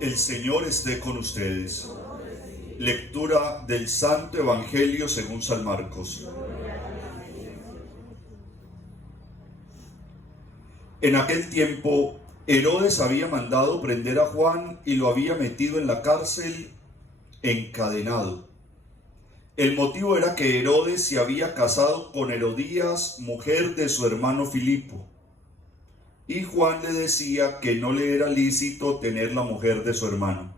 El Señor esté con ustedes. Lectura del Santo Evangelio según San Marcos. En aquel tiempo, Herodes había mandado prender a Juan y lo había metido en la cárcel encadenado. El motivo era que Herodes se había casado con Herodías, mujer de su hermano Filipo. Y Juan le decía que no le era lícito tener la mujer de su hermano.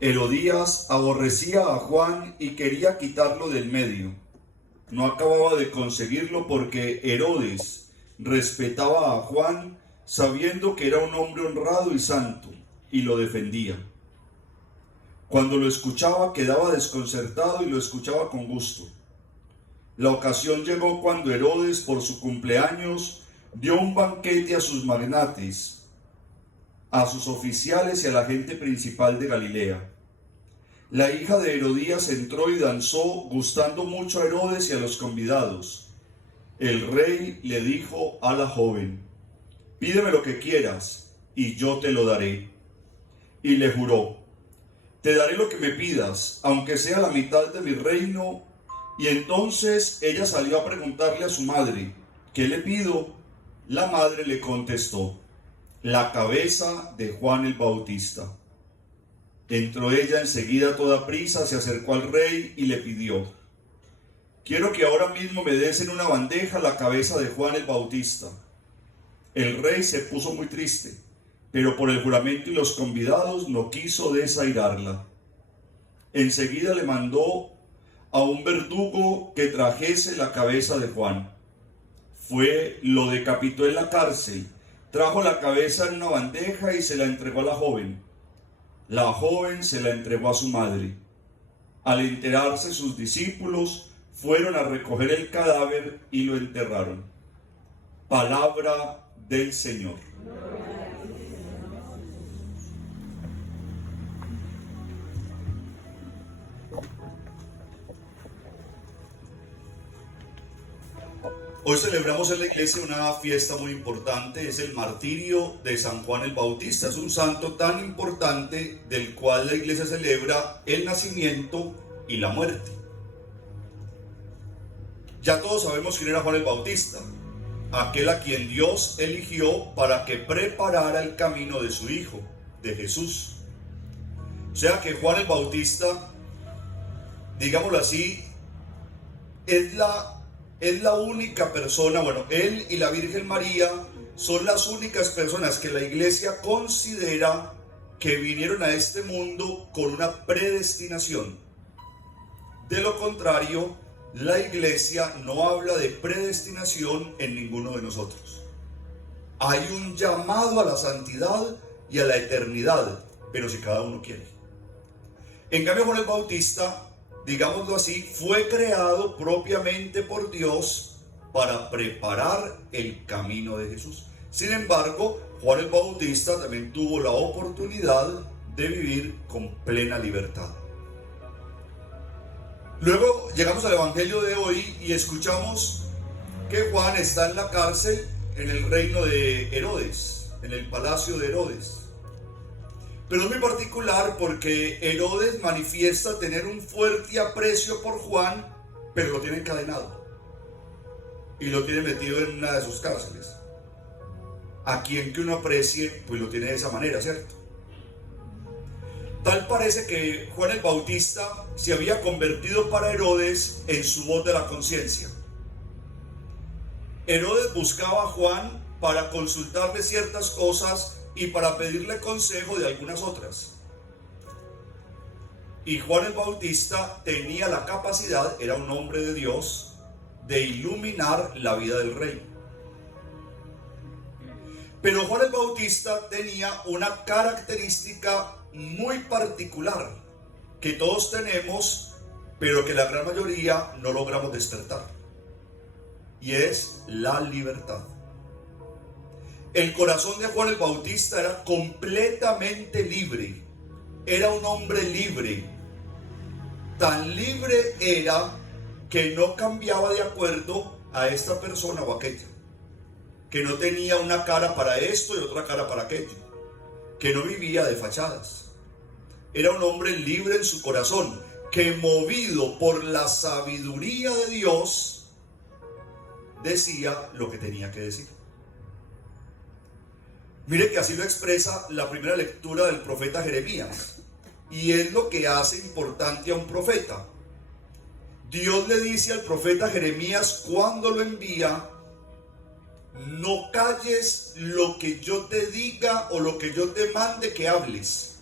Herodías aborrecía a Juan y quería quitarlo del medio. No acababa de conseguirlo porque Herodes respetaba a Juan sabiendo que era un hombre honrado y santo, y lo defendía. Cuando lo escuchaba quedaba desconcertado y lo escuchaba con gusto. La ocasión llegó cuando Herodes, por su cumpleaños, dio un banquete a sus magnates, a sus oficiales y a la gente principal de Galilea. La hija de Herodías entró y danzó, gustando mucho a Herodes y a los convidados. El rey le dijo a la joven: «Pídeme lo que quieras, y yo te lo daré». Y le juró: «Te daré lo que me pidas, aunque sea la mitad de mi reino». Y entonces ella salió a preguntarle a su madre: «¿Qué le pido?». La madre le contestó: «La cabeza de Juan el Bautista». Entró ella enseguida a toda prisa, se acercó al rey y le pidió: «Quiero que ahora mismo me des en una bandeja la cabeza de Juan el Bautista». El rey se puso muy triste, pero por el juramento y los convidados no quiso desairarla. Enseguida le mandó a un verdugo que trajese la cabeza de Juan. Fue, lo decapitó en la cárcel, trajo la cabeza en una bandeja y se la entregó a la joven. La joven se la entregó a su madre. Al enterarse sus discípulos, fueron a recoger el cadáver y lo enterraron. Palabra del Señor. Hoy celebramos en la iglesia una fiesta muy importante, es el martirio de San Juan el Bautista. Es un santo tan importante del cual la iglesia celebra el nacimiento y la muerte. Ya todos sabemos quién era Juan el Bautista, aquel a quien Dios eligió para que preparara el camino de su Hijo, de Jesús. O sea que Juan el Bautista, digámoslo así, es la única persona, él y la Virgen María son las únicas personas que la iglesia considera que vinieron a este mundo con una predestinación. De lo contrario, la iglesia no habla de predestinación en ninguno de nosotros. Hay un llamado a la santidad y a la eternidad, pero si cada uno quiere. En cambio, Juan el Bautista, digámoslo así, fue creado propiamente por Dios para preparar el camino de Jesús. Sin embargo, Juan el Bautista también tuvo la oportunidad de vivir con plena libertad. Luego llegamos al Evangelio de hoy y escuchamos que Juan está en la cárcel en el reino de Herodes, en el palacio de Herodes. Pero es muy particular porque Herodes manifiesta tener un fuerte aprecio por Juan, pero lo tiene encadenado y lo tiene metido en una de sus cárceles. A quien que uno aprecie, pues lo tiene de esa manera, ¿cierto? Tal parece que Juan el Bautista se había convertido para Herodes en su voz de la conciencia. Herodes buscaba a Juan para consultarle ciertas cosas y para pedirle consejo de algunas otras. Y Juan el Bautista tenía la capacidad, era un hombre de Dios, de iluminar la vida del rey. Pero Juan el Bautista tenía una característica muy particular que todos tenemos, pero que la gran mayoría no logramos despertar, y es la libertad. El corazón de Juan el Bautista era completamente libre, era un hombre libre. Tan libre era que no cambiaba de acuerdo a esta persona o aquella, que no tenía una cara para esto y otra cara para aquello. que no vivía de fachadas. Era un hombre libre en su corazón, que movido por la sabiduría de Dios, decía lo que tenía que decir. Mire que así lo expresa la primera lectura del profeta Jeremías. Y es lo que hace importante a un profeta. Dios le dice al profeta Jeremías cuando lo envía: no calles lo que yo te diga o lo que yo te mande que hables.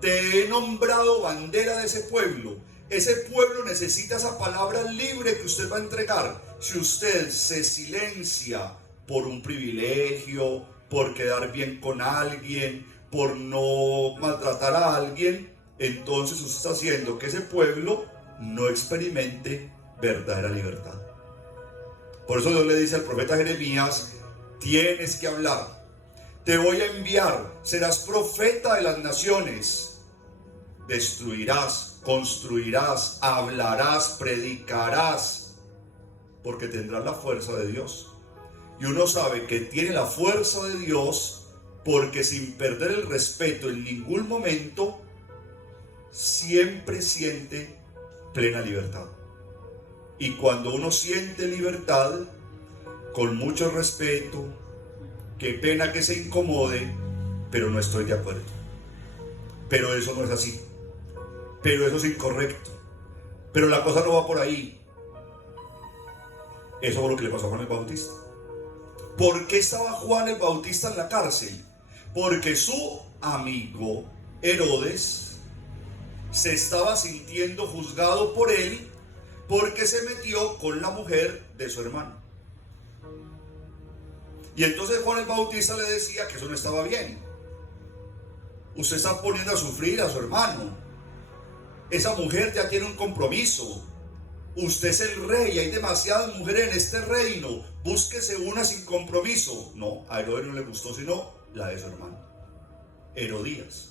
Te he nombrado bandera de ese pueblo. Ese pueblo necesita esa palabra libre que usted va a entregar. Si usted se silencia por un privilegio, por quedar bien con alguien, por no maltratar a alguien, entonces usted está haciendo que ese pueblo no experimente verdadera libertad. Por eso Dios le dice al profeta Jeremías: tienes que hablar, te voy a enviar, serás profeta de las naciones, destruirás, construirás, hablarás, predicarás, porque tendrás la fuerza de Dios. Y uno sabe que tiene la fuerza de Dios porque, sin perder el respeto en ningún momento, siempre siente plena libertad. Y cuando uno siente libertad, con mucho respeto, qué pena que se incomode, pero no estoy de acuerdo. Pero eso no es así. Pero eso es incorrecto. Pero la cosa no va por ahí. Eso fue lo que le pasó a Juan el Bautista. ¿Por qué estaba Juan el Bautista en la cárcel? Porque su amigo Herodes se estaba sintiendo juzgado por él porque se metió con la mujer de su hermano. Y entonces Juan el Bautista le decía que eso no estaba bien. Usted está poniendo a sufrir a su hermano. Esa mujer ya tiene un compromiso. Usted es el rey, hay demasiadas mujeres en este reino. Búsquese una sin compromiso. No, a Herodes no le gustó sino la de su hermano, Herodías.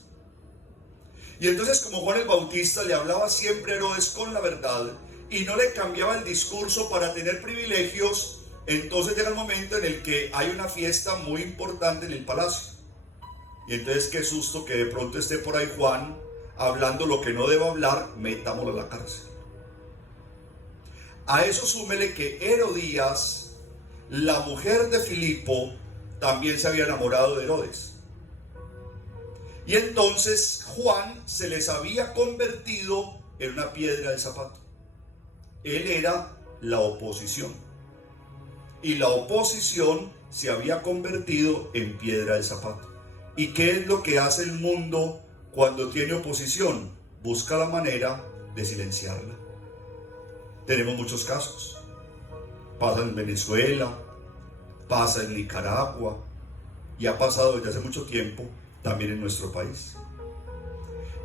Y entonces, como Juan el Bautista le hablaba siempre a Herodes con la verdad y no le cambiaba el discurso para tener privilegios, entonces llega el momento en el que hay una fiesta muy importante en el palacio. Y entonces qué susto que de pronto esté por ahí Juan hablando lo que no debe hablar, metámoslo a la cárcel. A eso súmele que Herodías, la mujer de Filipo, también se había enamorado de Herodes. Y entonces Juan se les había convertido en una piedra del zapato. Él era la oposición. Y la oposición se había convertido en piedra del zapato. ¿Y qué es lo que hace el mundo cuando tiene oposición? Busca la manera de silenciarla. Tenemos muchos casos. Pasa en Venezuela, pasa en Nicaragua y ha pasado desde hace mucho tiempo también en nuestro país.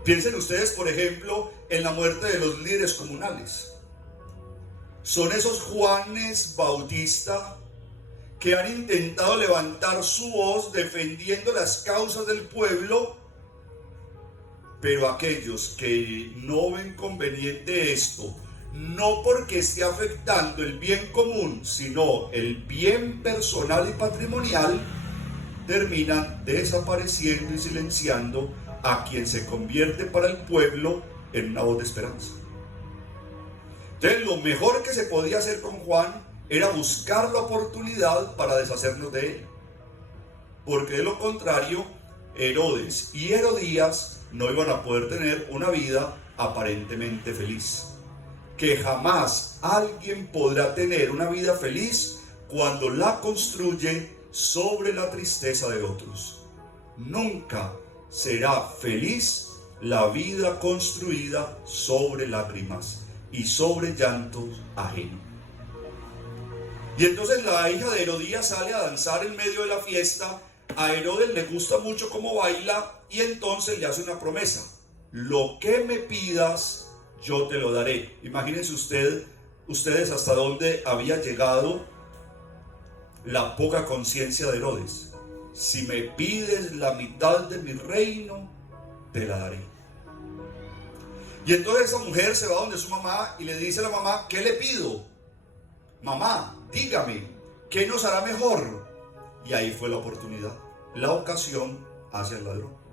Piensen ustedes, por ejemplo, en la muerte de los líderes comunales. Son esos Juanes Bautista que han intentado levantar su voz defendiendo las causas del pueblo, pero aquellos que no ven conveniente esto, no porque esté afectando el bien común, sino el bien personal y patrimonial, terminan desapareciendo y silenciando a quien se convierte para el pueblo en una voz de esperanza. Entonces, lo mejor que se podía hacer con Juan era buscar la oportunidad para deshacernos de él, porque de lo contrario, Herodes y Herodías no iban a poder tener una vida aparentemente feliz. Que jamás alguien podrá tener una vida feliz cuando la construye sobre la tristeza de otros. Nunca será feliz la vida construida sobre lágrimas y sobre llantos ajenos. Y entonces la hija de Herodías sale a danzar en medio de la fiesta. A Herodes le gusta mucho cómo baila y entonces le hace una promesa: lo que me pidas, yo te lo daré. Imagínense ustedes hasta dónde había llegado la poca conciencia de Herodes. Si me pides la mitad de mi reino, te la daré. Y entonces esa mujer se va donde su mamá y le dice a la mamá: ¿qué le pido? Mamá, dígame, ¿qué nos hará mejor? Y ahí fue la oportunidad. la ocasión hace al ladrón.